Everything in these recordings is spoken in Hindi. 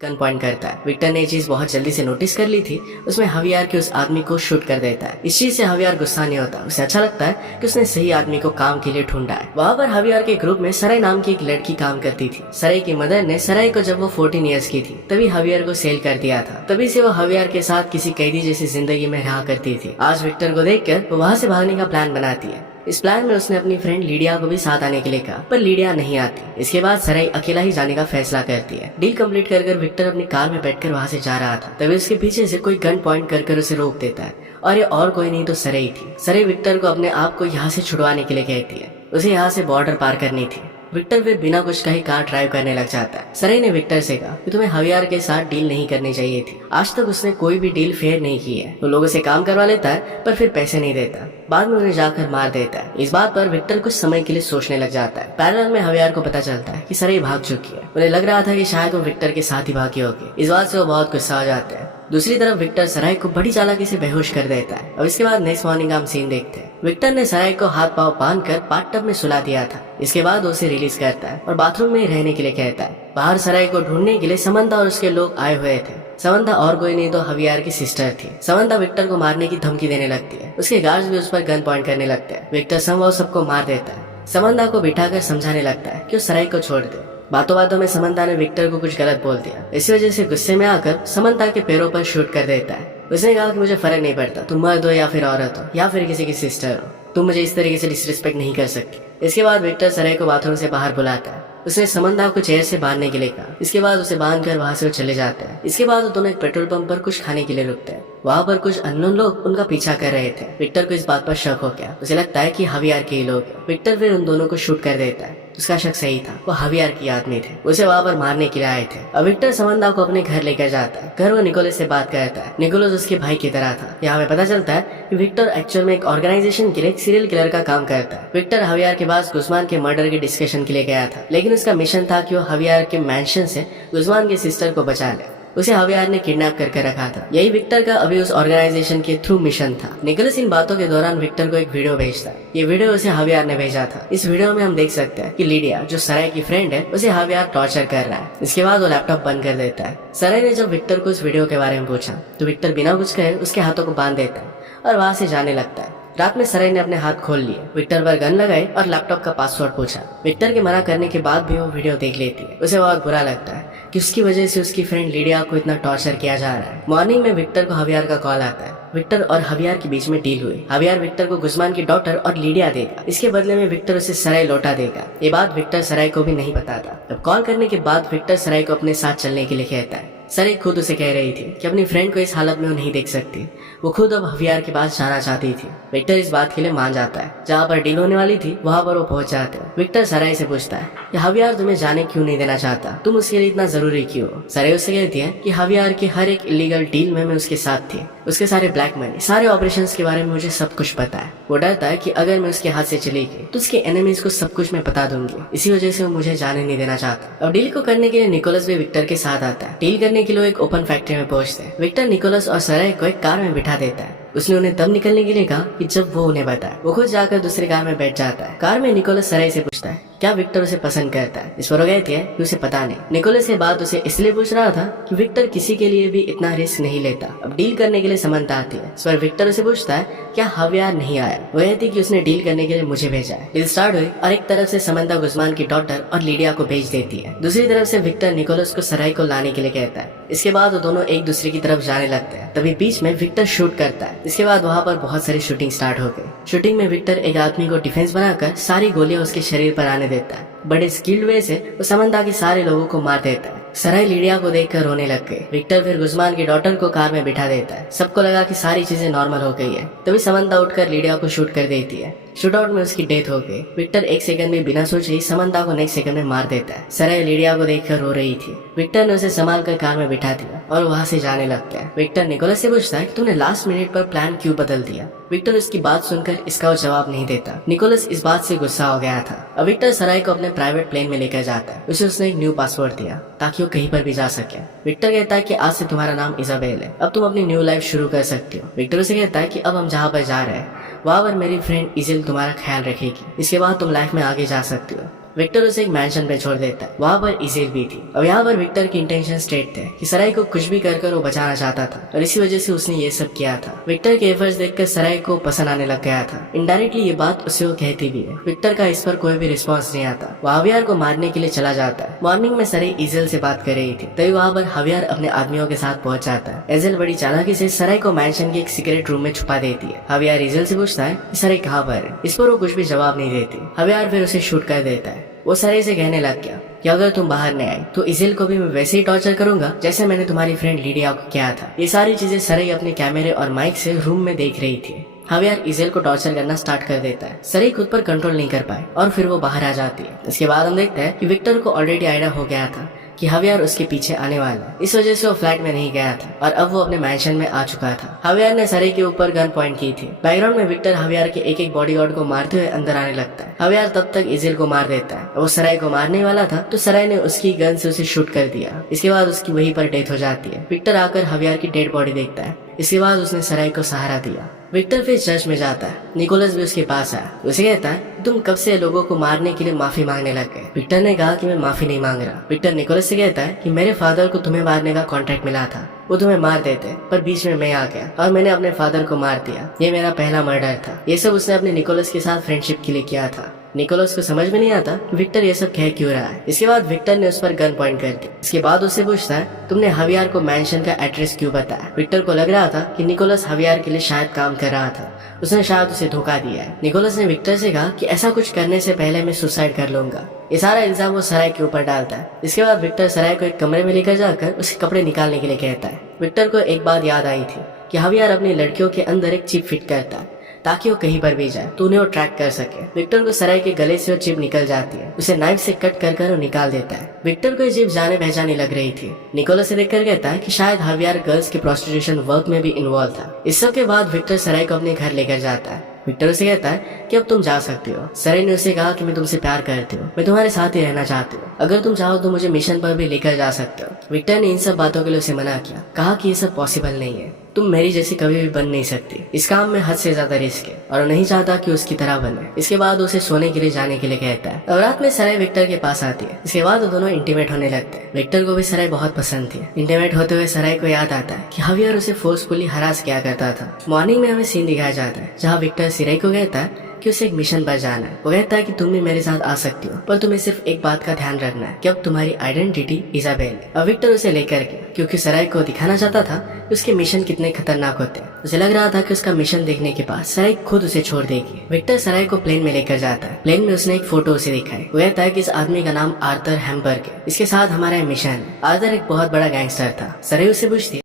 गन पॉइंट करता है। विक्टर ने ये चीज बहुत जल्दी से नोटिस कर ली थी। उसमें हवियार के उस आदमी को शूट कर देता है। इस चीज से हवियार गुस्सा नहीं होता। उसे अच्छा लगता है कि उसने सही आदमी को काम के लिए ढूंढा है। वहाँ पर हवियार के ग्रुप में सराय नाम की एक लड़की काम करती थी। सराय की मदर ने सराय को जब वो 14 ईयर्स की थी तभी हवियार को सेल कर दिया था। तभी से वो हवियार के साथ किसी कैदी जैसी जिंदगी में रहा करती थी। आज विक्टर को देखकर वो वहाँ से भागने का प्लान बनाती है। इस प्लान में उसने अपनी फ्रेंड लीडिया को भी साथ आने के लिए कहा, पर लीडिया नहीं आती। इसके बाद सराय अकेला ही जाने का फैसला करती है। डील कंप्लीट कर विक्टर अपनी कार में बैठकर वहाँ से जा रहा था, तभी उसके पीछे से कोई गन पॉइंट कर उसे रोक देता है। और ये और कोई नहीं तो सराय थी। सराय विक्टर को अपने आप को यहाँ से छुड़वाने के लिए कहती है। उसे यहाँ से बॉर्डर पार करनी थी। विक्टर फिर बिना कुछ कहे कार ड्राइव करने लग जाता है। सराय ने विक्टर से कहा कि तुम्हें हवियार के साथ डील नहीं करनी चाहिए थी। आज तक उसने कोई भी डील फेयर नहीं की है। वो लोगों से काम करवा लेता है पर फिर पैसे नहीं देता, बाद में उन्हें जाकर मार देता है। इस बात पर विक्टर कुछ समय के लिए सोचने लग जाता है। पैरेलल में हवियार को पता चलता है कि सराय भाग चुकी है। उन्हें लग रहा था कि शायद वो विक्टर के साथ ही भागी होगी। इस बात से वो बहुत गुस्सा हो जाते हैं। दूसरी तरफ विक्टर सराय को बड़ी चालाकी से बेहोश कर देता है। और इसके बाद नेक्स्ट मॉर्निंग हम सीन देखते हैं। विक्टर ने सराय को हाथ पांव बांधकर बाथटब में सुला दिया था। इसके बाद उसे रिलीज करता है और बाथरूम में रहने के लिए कहता है। बाहर सराय को ढूंढने के लिए समंता और उसके लोग आए हुए थे। समंता और कोई नहीं तो हवियार की सिस्टर थी। समंता विक्टर को मारने की धमकी देने लगती है। उसके गार्ड्स भी उस पर गन पॉइंट करने लगते हैं। विक्टर संभव सबको मार देता है। समंता को बिठाकर समझाने लगता है कि वो सराय को छोड़ दे। बातों बातों में समंता ने विक्टर को कुछ गलत बोल दिया। इसी वजह से गुस्से में आकर समंता के पैरों पर शूट कर देता है। उसने कहा कि मुझे फर्क नहीं पड़ता, तुम मर्द हो या फिर औरत हो या फिर किसी की सिस्टर हो, तुम मुझे इस तरीके से डिसरिस्पेक्ट नहीं कर सकती। इसके बाद विक्टर सराय को बाथरूम से बाहर बुलाता है। उसने समंता को चेयर से बांधने के लिए कहा। इसके बाद उसे बांधकर वहाँ से वो चले जाते हैं। इसके बाद वो दोनों एक पेट्रोल पंप पर कुछ खाने के लिए रुकते हैं। वहाँ पर कुछ अननोन लोग उनका पीछा कर रहे थे। विक्टर को इस बात पर शक हो गया। उसे लगता है कि हवियार के ही लोग हैं। विक्टर फिर उन दोनों को शूट कर देता है। उसका शक सही था, वो हवियार की आदमी थे। उसे वहाँ पर मारने के लिए आए थे। अब विक्टर समंता को अपने घर लेकर जाता है। घर वो निकोलस से बात करता है। निकोलस उसके भाई की तरह था। यहाँ पे पता चलता है कि विक्टर एक्चुअल में एक ऑर्गेनाइजेशन के लिए सीरियल किलर का काम करता है। विक्टर हवियार के पास गुस्मान के मर्डर के डिस्कशन के लिए गया था, लेकिन उसका मिशन था कि वो हवियार के मैंशन से गुस्मान की सिस्टर को बचा ले। उसे हवियार ने किडनैप करके रखा था। यही विक्टर का अभी उस ऑर्गेनाइजेशन के थ्रू मिशन था। निकोलस इन बातों के दौरान विक्टर को एक वीडियो भेजता है। ये वीडियो उसे हवियार ने भेजा था। इस वीडियो में हम देख सकते हैं कि लीडिया जो सराय की फ्रेंड है उसे हवियार टॉर्चर कर रहा है। इसके बाद वो लैपटॉप बंद कर देता है। सराय ने जब विक्टर को इस वीडियो के बारे में पूछा तो विक्टर बिना कुछ कहे उसके हाथों को बांध देता है और वहाँ से जाने लगता है। रात में सराय ने अपने हाथ खोल लिए, विक्टर पर गन लगाई और लैपटॉप का पासवर्ड पूछा। विक्टर के मना करने के बाद भी वो वीडियो देख लेती है। उसे बहुत बुरा लगता है कि उसकी वजह से उसकी फ्रेंड लीडिया को इतना टॉर्चर किया जा रहा है। मॉर्निंग में विक्टर को हवियार का कॉल आता है। विक्टर और हवियार के बीच में डील हुई। हवियार विक्टर को गुस्मान की डॉटर और लीडिया देगा। इसके बदले में विक्टर उसे सराय लौटा देगा। ये बात विक्टर सराय को भी नहीं पता था। अब कॉल करने के बाद विक्टर सराय को अपने साथ चलने के लिए कहता है। सराय खुद उसे कह रही थी कि अपनी फ्रेंड को इस हालत में वो नहीं देख सकती। वो खुद अब हवियार के पास जाना चाहती थी। विक्टर इस बात के लिए मान जाता है। जहाँ पर डील होने वाली थी वहाँ पर वो पहुंच जाते हैं। विक्टर सराय से पूछता है कि हवियार तुम्हें जाने क्यों नहीं देना चाहता, तुम उसके लिए इतना जरूरी क्यों हो। सराय उससे कहती है कि हवियार की हर एक इलीगल डील में मैं उसके साथ थी। उसके सारे ब्लैक मनी, सारे ऑपरेशंस के बारे में मुझे सब कुछ पता है। वो डरता है कि अगर मैं उसके हाथ से चली गई तो उसके एनिमीज को सब कुछ मैं बता दूंगी। इसी वजह से वो मुझे जाने नहीं देना चाहता। अब डील को करने के लिए निकोलस भी विक्टर के साथ आता है। डील करने के लिए एक ओपन फैक्ट्री में पहुंचते हैं। विक्टर निकोलस और सराय को एक कार में बिठा देता है। उसने उन्हें तब निकलने के लिए कहा कि जब वो उन्हें बताए। वो खुद जाकर दूसरी कार में बैठ जाता है। कार में निकोलस सराय से पूछता है क्या विक्टर उसे पसंद करता है। इस पर वो कहती है कि उसे पता नहीं। निकोलस ये बात उसे इसलिए पूछ रहा था कि विक्टर किसी के लिए भी इतना रिस्क नहीं लेता। अब डील करने के लिए समंता आती है। इस पर विक्टर उसे पूछता है क्या हवियार नहीं आया। वो कहती कि उसने डील करने के लिए मुझे भेजा है। डील स्टार्ट हुई और एक तरफ से समंता गुस्मान की डॉटर और लीडिया को भेज देती है। दूसरी तरफ से विक्टर निकोलस को सराय को लाने के लिए कहता है। इसके बाद वो दोनों एक दूसरे की तरफ जाने लगते हैं। तभी बीच में विक्टर शूट करता है। इसके बाद वहाँ पर बहुत सारी शूटिंग स्टार्ट हो गई। शूटिंग में विक्टर एक आदमी को डिफेंस बनाकर सारी गोलियां उसके शरीर पर आने देता है। बड़े स्किल्ड वे से वो समंता के सारे लोगों को मार देता है। सराय लीडिया को देखकर रोने लग गई। विक्टर फिर गुस्मान की डॉटर को कार में बिठा देता है। सबको लगा कि सारी चीजें नॉर्मल हो गई है। तभी समंता उठकर लीडिया को शूट कर देती है। शूटआउट में उसकी डेथ हो गई। विक्टर एक सेकंड में बिना सोचे ही समंता को नेक्स्ट सेकंड में मार देता है। सराय लीडिया को देखकर रो रही थी। विक्टर ने उसे संभाल कर कार में बिठा दिया और वहाँ से जाने लगता है। विक्टर निकोलस से पूछता है कि तूने लास्ट मिनट पर प्लान क्यों बदल दिया। विक्टर उसकी बात सुनकर इसका जवाब नहीं देता। निकोलस इस बात से गुस्सा हो गया था। अब विक्टर सराय को अपने प्राइवेट प्लेन में लेकर जाता है। उसे उसने एक न्यू पासवर्ड दिया ताकि वो कहीं पर भी जा सके। विक्टर कहता है कि आज से तुम्हारा नाम इजाबेल है, अब तुम अपनी न्यू लाइफ शुरू कर सकती हो। विक्टर उसे कहता है कि अब हम जहाँ पर जा रहे हैं वहाँ पर मेरी फ्रेंड इजिल तुम्हारा ख्याल रखेगी। इसके बाद तुम लाइफ में आगे जा सकती हो। विक्टर उसे एक मैंशन पे छोड़ देता है। वहाँ पर इजेल भी थी और यहाँ पर विक्टर की इंटेंशन स्ट्रेट थे कि सराय को कुछ भी कर वो बचाना चाहता था और इसी वजह से उसने ये सब किया था। विक्टर के एफर्ट्स देखकर सराय को पसंद आने लग गया था। इनडायरेक्टली ये बात उसे वो कहती भी है। विक्टर का इस पर कोई भी रिस्पॉन्स नहीं आता। वो हवियार को मारने के लिए चला जाता है। मॉर्निंग में सराय इजेल से बात कर रही थी, तभी वहाँ पर हवियार अपने आदमियों के साथ पहुंच जाता है। इजेल बड़ी चालाकी से सराय को मैंशन के एक सीक्रेट रूम में छुपा देती है। हवियार इजेल से पूछता है कि सराय कहाँ पर है। इस पर वो कुछ भी जवाब नहीं देती। हवियार फिर उसे शूट कर देता है। वो सराय से कहने लग गया कि अगर तुम बाहर नहीं आई तो इजेल को भी मैं वैसे ही टॉर्चर करूंगा जैसे मैंने तुम्हारी फ्रेंड लिडिया को किया था। ये सारी चीजें सराय अपने कैमरे और माइक से रूम में देख रही थी। हवियार इजेल को टॉर्चर करना स्टार्ट कर देता है। सराय खुद पर कंट्रोल नहीं कर पाए और फिर वो बाहर आ जाती है। इसके बाद हम देखते हैं कि विक्टर को ऑलरेडी आइडिया हो गया था कि हवियार उसके पीछे आने वाला है। इस वजह से वो फ्लैट में नहीं गया था और अब वो अपने मैंशन में आ चुका था। हवियार ने सराय के ऊपर गन पॉइंट की थी। बैकग्राउंड में विक्टर हवियार के एक एक बॉडीगार्ड को मारते हुए अंदर आने लगता है। हवियार तब तक इजेल को मार देता है। वो सराय को मारने वाला था तो सराय ने उसकी गन से उसे शूट कर दिया। इसके बाद उसकी वहीं पर डेथ हो जाती है। विक्टर आकर हवियार की डेड बॉडी देखता है। इसके बाद उसने सराय को सहारा दिया। विक्टर फिर चर्च में जाता है। निकोलस भी उसके पास आया। उसे कहता है तुम कब से लोगों को मारने के लिए माफी मांगने लग गए। विक्टर ने कहा कि मैं माफी नहीं मांग रहा। विक्टर निकोलस से कहता है कि मेरे फादर को तुम्हें मारने का कॉन्ट्रैक्ट मिला था। वो तुम्हें मार देते पर बीच में मैं आ गया और मैंने अपने फादर को मार दिया। ये मेरा पहला मर्डर था। ये सब उसने अपने निकोलस के साथ फ्रेंडशिप के लिए किया था। निकोलस को समझ में नहीं आता विक्टर ये सब कह क्यों रहा है। इसके बाद विक्टर ने उस पर गन पॉइंट कर दी। इसके बाद उससे पूछता है तुमने हवियार को मैंशन का एड्रेस क्यों बताया। विक्टर को लग रहा था कि निकोलस हवियार के लिए शायद काम कर रहा था। उसने शायद उसे धोखा दिया है। निकोलस ने विक्टर से कहा कि ऐसा कुछ करने से पहले मैं सुसाइड कर लूंगा। ये सारा इल्जाम वो सराय के ऊपर डालता है। इसके बाद विक्टर सराय को एक कमरे में लेकर जाकर उसके कपड़े निकालने के लिए कहता है। विक्टर को एक बात याद आई थी कि हवियार अपनी लड़कियों के अंदर एक चिप फिट करता है ताकि वो कहीं पर भी जाए तो उन्हें वो ट्रैक कर सके। विक्टर को सराय के गले से वो चिप निकल जाती है। उसे नाइफ से कट कर वो निकाल देता है। विक्टर को ये चिप जाने पहचाने लग रही थी। निकोलस से देखकर कहता है कि शायद हवियार गर्ल्स के प्रोस्टिट्यूशन वर्क में भी इन्वॉल्व था। इस सब के बाद विक्टर सराय को अपने घर लेकर जाता है। विक्टर उसे कहता है कि अब तुम जा सकती हो। सराय ने उसे कहा कि मैं तुमसे प्यार करती हूँ, मैं तुम्हारे साथ ही रहना चाहती हूँ। अगर तुम चाहो तो मुझे मिशन पर भी लेकर जा सकते हो। विक्टर ने इन सब बातों के लिए उसे मना किया। कहा कि ये सब पॉसिबल नहीं है। तुम मेरी जैसी कभी भी बन नहीं सकती। इस काम में हद से ज्यादा रिस्क है और नहीं चाहता कि उसकी तरह बने। इसके बाद उसे सोने के लिए जाने के लिए कहता है। अब रात में सराय विक्टर के पास आती है। इसके बाद वो दोनों इंटीमेट होने लगते हैं। विक्टर को भी सराय बहुत पसंद थी। इंटीमेट होते हुए सराय को याद आता है कि हवियार उसे फोर्सफुली हरास किया करता था। मॉर्निंग में हमें सीन दिखाया जाता है जहाँ विक्टर सराय को कहता है कि उसे एक मिशन पर जाना है। वो कहता है कि तुम भी मेरे साथ आ सकती हो पर तुम्हें सिर्फ एक बात का ध्यान रखना है कि अब तुम्हारी आइडेंटिटी इजाबेल है। अब विक्टर उसे लेकर के क्योंकि सराय को दिखाना चाहता था कि उसके मिशन कितने खतरनाक होते हैं। उसे लग रहा था कि उसका मिशन देखने के बाद सराय खुद उसे छोड़ देगी। विक्टर सराय को प्लेन में लेकर जाता है। प्लेन में उसने एक फोटो उसे दिखाई। वो कहता है कि इस आदमी का नाम आर्थर हैम्बर्ग है। इसके साथ हमारा मिशन है। आर्थर एक बहुत बड़ा गैंगस्टर था। सराय उससे पूछती है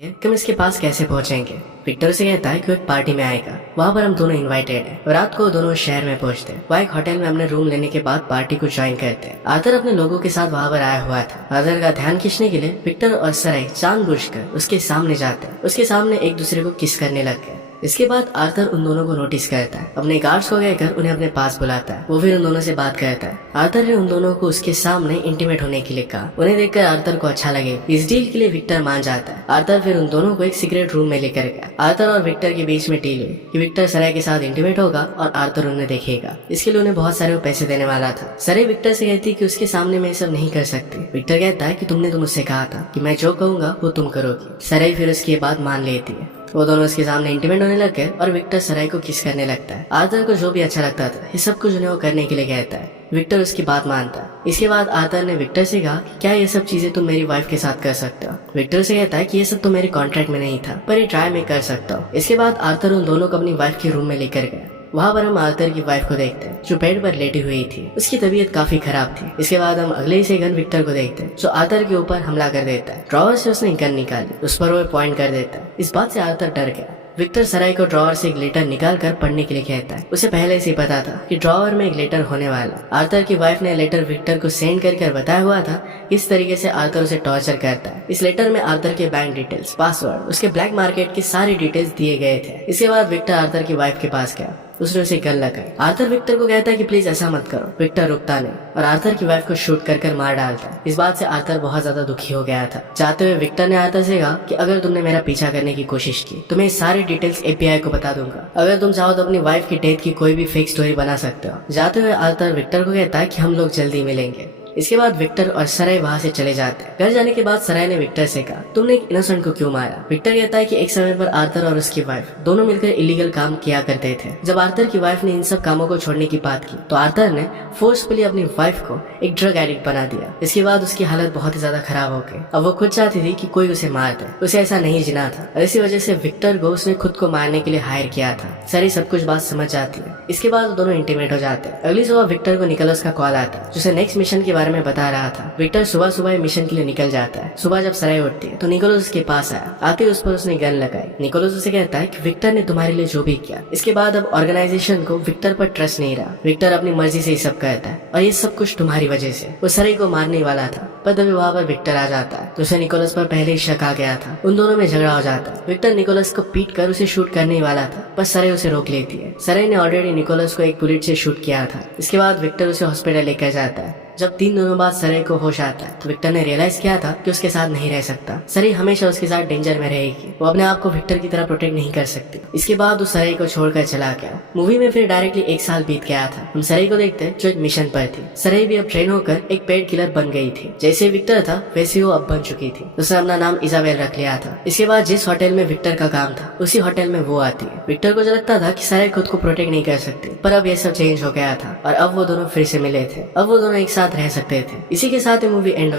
कि हम इसके पास कैसे पहुंचेंगे। विक्टर से कहता है कि वो एक पार्टी में आएगा। वहाँ पर हम दोनों इनवाइटेड हैं। रात को दोनों शहर में पहुंचते हैं। वहाँ एक होटल में हमने रूम लेने के बाद पार्टी को ज्वाइन करते हैं। आर्थर अपने लोगों के साथ वहाँ पर आया हुआ था। आर्थर का ध्यान खींचने के लिए विक्टर और सराय जानबूझकर उसके सामने जाते हैं। उसके सामने एक दूसरे को किस करने लग गए। इसके बाद आर्थर उन दोनों को नोटिस करता है। अपने गार्ड्स को कहकर उन्हें अपने पास बुलाता है। वो फिर उन दोनों से बात करता है। आर्थर ने उन दोनों को उसके सामने इंटीमेट होने के लिए कहा। उन्हें देखकर आर्थर को अच्छा लगे। इस डील के लिए विक्टर मान जाता है। आर्थर फिर उन दोनों को एक सीक्रेट रूम में लेकर गया। आर्थर और विक्टर के बीच में डील हुई कि विक्टर सराय के साथ इंटीमेट होगा और आर्थर उन्हें देखेगा। इसके लिए उन्हें बहुत सारे पैसे देने वाला था। सराय विक्टर से कहती कि उसके सामने मैं सब नहीं कर सकती। विक्टर कहता है कि तुमने तो मुझसे कहा था कि मैं जो कहूंगा वो तुम करोगी। सराय फिर उसकी बात मान लेती है। वो दोनों उसके सामने इंटीमेट होने लग गए और विक्टर सराय को किस करने लगता है। आर्थर को जो भी अच्छा लगता था ये सब कुछ उन्हें वो करने के लिए कहता है। विक्टर उसकी बात मानता है। इसके बाद आर्थर ने विक्टर से कहा कि क्या ये सब चीजें तुम मेरी वाइफ के साथ कर सकते हो। विक्टर से कहता है कि ये सब तो मेरे कॉन्ट्रैक्ट में नहीं था पर ये ट्राई मैं कर सकता हूँ। इसके बाद आर्थर उन दोनों को अपनी वाइफ के रूम में लेकर गया। वहाँ पर हम आर्थर की वाइफ को देखते हैं जो बेड पर लेटी हुई थी। उसकी तबीयत काफी खराब थी। इसके बाद हम अगले ही सेकंड विक्टर को देखते हैं जो आर्थर के ऊपर हमला कर देता है। ड्रॉवर से उसने गन निकाली। उस पर वो पॉइंट कर देता है। इस बात से आर्थर डर गया। विक्टर सराय को ड्रॉवर से एक लेटर निकाल कर पढ़ने के लिए कहता है। उसे पहले से ही पता था कि ड्रॉवर में एक लेटर होने वाला। आर्थर की वाइफ ने लेटर विक्टर को सेंड कर बताया हुआ था इस तरीके से आर्थर उसे टॉर्चर करता है। इस लेटर में आर्थर के बैंक डिटेल्स, पासवर्ड, उसके ब्लैक मार्केट की सारी डिटेल्स दिए गए थे। इसके बाद विक्टर आर्थर की वाइफ के पास गया। उसने उसे गन लगाई। आर्थर विक्टर को कहता है कि प्लीज ऐसा मत करो। विक्टर रुकता नहीं और आर्थर की वाइफ को शूट कर मार डालता है। इस बात से आर्थर बहुत ज्यादा दुखी हो गया था। जाते हुए विक्टर ने आर्थर से कहा कि अगर तुमने मेरा पीछा करने की कोशिश की तो मैं सारे डिटेल्स FBI को बता दूंगा। अगर तुम चाहो तो अपनी वाइफ की डेथ की कोई भी फेक स्टोरी बना सकते हो। जाते हुए आर्थर विक्टर को कहता है कि हम लोग जल्दी मिलेंगे। इसके बाद विक्टर और सराय वहाँ से चले जाते हैं। घर जाने के बाद सराय ने विक्टर से कहा तुमने एक इनोसेंट को क्यों मारा। विक्टर कहता है कि एक समय पर आर्थर और उसकी वाइफ दोनों मिलकर इलीगल काम किया करते थे। जब आर्थर की वाइफ ने इन सब कामों को छोड़ने की बात की तो आर्थर ने फोर्सफुली अपनी वाइफ को एक ड्रग एडिक्ट बना दिया। इसके बाद उसकी हालत बहुत ही ज्यादा खराब हो गई। अब वो खुद चाहती थी कि कोई उसे मार दे। उसे ऐसा नहीं जीना था और इसी वजह से विक्टर को उसने खुद को मारने के लिए हायर किया था। सरी सब कुछ बात समझ जाती है। इसके बाद दोनों इंटीमेट हो जाते हैं। अगली सुबह विक्टर को निकोलस का कॉल आता है जिसे नेक्स्ट मिशन के बारे में बता रहा था। विक्टर सुबह सुबह मिशन के लिए निकल जाता है। सुबह जब सराय उठती है तो निकोलस उसके पास आया। आते उस पर उसने गन लगाई। निकोलस उसे कहता है कि विक्टर ने तुम्हारे लिए जो भी किया। इसके बाद अब ऑर्गेनाइजेशन को विक्टर पर ट्रस्ट नहीं रहा। विक्टर अपनी मर्जी से ही सब करता है और ये सब कुछ तुम्हारी वजह से। वो सराय को मारने वाला था पर तभी वहाँ पर विक्टर आ जाता है तो उसे निकोलस पर पहले ही शक आ गया था। उन दोनों में झगड़ा हो जाता है। विक्टर निकोलस को पीट कर उसे शूट करने वाला था पर सराय उसे रोक लेती है। सराय ने ऑलरेडी निकोलस को एक बुलेट से शूट किया था। इसके बाद विक्टर उसे हॉस्पिटल लेकर जाता है। जब 3 दिनों बाद सराय को होश आता है तो विक्टर ने रियलाइज किया था कि उसके साथ नहीं रह सकता। सराय हमेशा उसके साथ डेंजर में रहेगी। वो अपने आप को विक्टर की तरह प्रोटेक्ट नहीं कर सकती। इसके बाद वो सराय को छोड़कर चला गया। मूवी में फिर डायरेक्टली 1 साल बीत गया था। हम सराय को देखते जो एक मिशन पर थी। सराय भी अब ट्रेन होकर एक पेड किलर बन गई थी। जैसे विक्टर था वैसे वो अब बन चुकी थी। उसने अपना नाम इजाबेल रख लिया था। इसके बाद जिस होटल में विक्टर का काम था उसी होटल में वो आती है। विक्टर को लगता था कि सराय खुद को प्रोटेक्ट नहीं कर सकती पर अब ये सब चेंज हो गया था और अब वो दोनों फिर से मिले थे। अब वो दोनों एक साथ रह सकते थे। इसी के साथ मूवी एंड